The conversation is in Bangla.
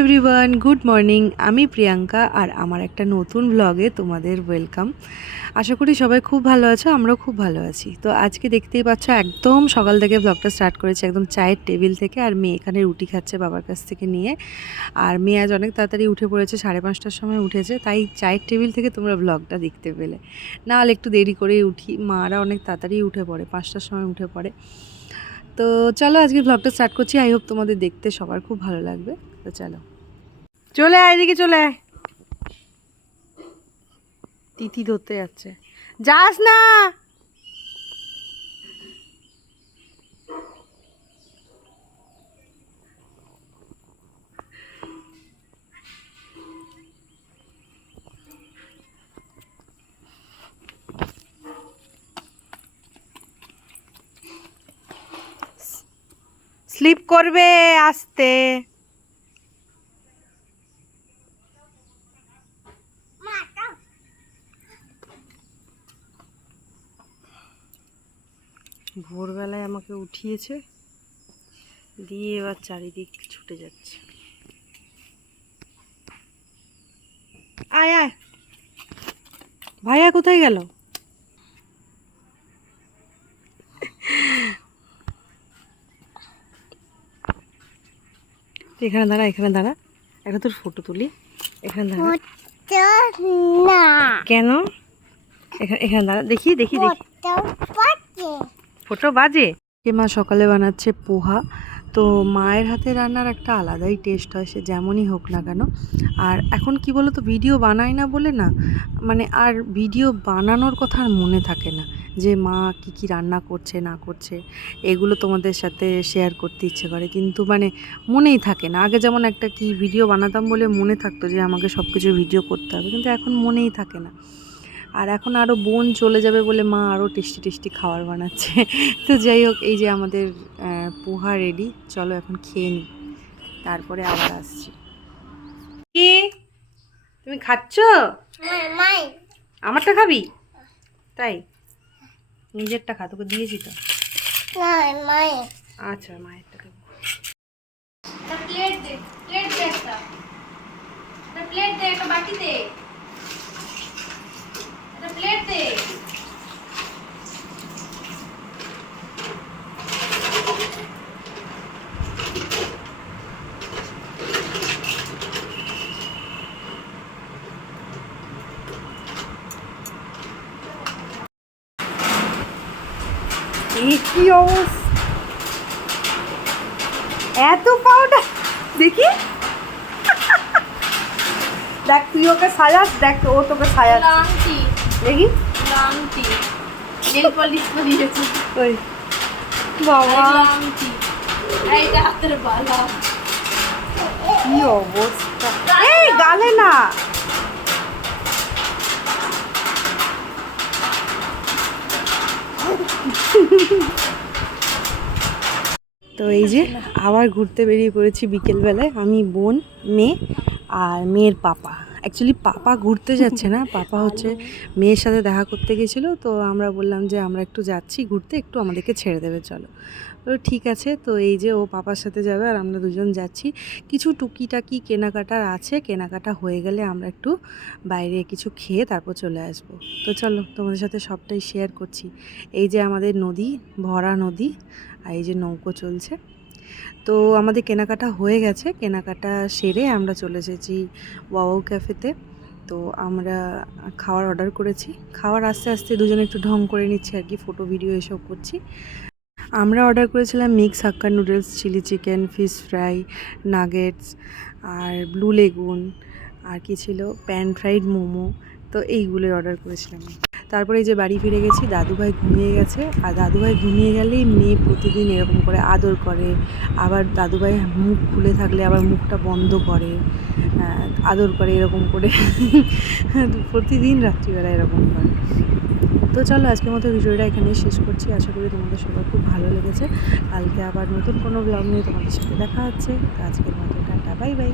এভরিওয়ান গুড মর্নিং আমি প্রিয়াঙ্কা আর আমার একটা নতুন ব্লগে তোমাদের ওয়েলকাম আশা করি সবাই খুব ভালো আছো, আমরাও খুব ভালো আছি। তো আজকে দেখতেই পাচ্ছ একদম সকাল থেকে ব্লগটা স্টার্ট করেছি একদম চায়ের টেবিল থেকে আর মেয়ে এখানে রুটি খাচ্ছে বাবার কাছ থেকে নিয়ে। আর মেয়ে আজ অনেক তাড়াতাড়ি উঠে পড়েছে, সাড়ে পাঁচটার সময় উঠেছে, তাই চায়ের টেবিল থেকে তোমরা ব্লগটা দেখতে পেলে। না হলে একটু দেরি করেই উঠি, মারা অনেক তাড়াতাড়ি উঠে পড়ে, পাঁচটার সময় উঠে পড়ে। তো চলো আজকে ব্লগটা স্টার্ট করছি আই হোপ তোমাদের দেখতে সবার খুব ভালো লাগবে। তো চলো। চলে আয়, এদিকে চলে আয়। তিথি ধরতে যাচ্ছে। যাস না। স্লিপ করবে আস্তে। ভোরবেলায় আমাকে উঠিয়েছে দিয়ে এবার চারিদিক ছুটে যাচ্ছে। আয় আয়। ভাইয়া কোথায় গেল? এখানে দাঁড়া এখানে দাঁড়া। একটা তোর ফটো তুলি। এখানে দাঁড়া। কেন? এখানে এখানে দাঁড়া। দেখি দেখি দেখি। ফটো বাজে? কে মা সকালে বানাচ্ছে পোহা। তো মায়ের হাতে রান্নার একটা আলাদাই টেস্ট হয়, সে যেমনই হোক না কেন। আর এখন কি বলো তো ভিডিও বানাই না বলে না মানে আর ভিডিও বানানোর কথা আর মনে থাকে না, যে মা কি কি রান্না করছে, না করছে, এগুলো তোমাদের সাথে শেয়ার করতে ইচ্ছে করে। কিন্তু মানে মনেই থাকে না। আগে যেমন একটা কি ভিডিও বানাতাম বলে মনে থাকতো যে আমাকে সব কিছু ভিডিও করতে হবে, কিন্তু এখন মনেই থাকে না। আর এখন আরও বোন চলে যাবে বলে মা আরও টেস্টি টেস্টি খাবার বানাচ্ছে। তো যাই হোক এই যে আমাদের পোহা রেডি চলো এখন খেয়ে নিই তারপরে আবার আসছি। কি? তুমি খাচ্ছ? মাই আমারটা খাবি? তাই? নিজেরটা খা তোকে দিয়েছি তো। আচ্ছা মায়েরটা খাব। প্লেট দে প্লেট দে একটা। একটা প্লেট দে একটা বাটি দে। একটা প্লেট দে এই কি অবস্থা এত পাউডার দেখি দেখ তুই ওকে সাজাস দেখ ও তোকে সাজাস আংটি দেখি? আংটি নেল পলিশ করিয়েছে। ওই। বাবা। আংটি এইটা হাতের বালা। কি অবস্থা? এই গালে না। তো এই যে আবার ঘুরতে বেরিয়ে পড়েছি বিকেলবেলায়। আমি বোন মেয়ে আর মেয়ের পাপা। অ্যাকচুয়ালি পাপা ঘুরতে যাচ্ছে না। পাপা হচ্ছে মেয়ের সাথে দেখা করতে গেছিল, তো আমরা বললাম যে আমরা একটু যাচ্ছি ঘুরতে, একটু আমাদেরকে ছেড়ে দেবে, চলো। তো ঠিক আছে, তো এই যে ও পাপার সাথে যাবে আর আমরা দুজন যাচ্ছি। কিছু টুকিটাকি কেনাকাটার আছে, কেনাকাটা হয়ে গেলে আমরা একটু বাইরে কিছু খেয়ে তারপর চলে আসব। তো চলো, তোমাদের সাথে সবটাই শেয়ার করছি। এই যে আমাদের নদী, ভরা নদী, আর এই যে নৌকো চলছে। তো আমাদের কেনাকাটা হয়ে গেছে। কেনাকাটা সেরে আমরা চলে এসেছি ওয়াও ক্যাফেতে তো আমরা খাওয়ার অর্ডার করেছি। খাওয়ার আস্তে আস্তে দুজনে একটু ঢং করে নিচ্ছি আর কি ফটো ভিডিও এসব করছি। আমরা অর্ডার করেছিলাম mix hakka noodles chilli chicken fish fry nuggets আর ব্লু লেগুন আর কি ছিল প্যান ফ্রাইড মোমো। তো এইগুলোই অর্ডার করেছিলাম। তারপরে যে বাড়ি ফিরে গেছি, দাদুভাই ঘুমিয়ে গেছে। আর দাদুভাই ঘুমিয়ে গেলেই মেয়ে প্রতিদিন এরকম করে আদর করে। আবার দাদুভাই মুখ খুলে থাকলে আবার মুখটা বন্ধ করে। আদর করে এরকম করে। প্রতিদিন রাত্রিবেলা এরকম করে। তো চলো, আজকের মতো ভিডিওটা এখানেই শেষ করছি। আশা করি তোমাদের সবার খুব ভালো লেগেছে। কালকে আবার নতুন কোনো ব্লগ নিয়ে তোমাদের সাথে দেখা হচ্ছে। তো আজকের মতো টাটা বাই বাই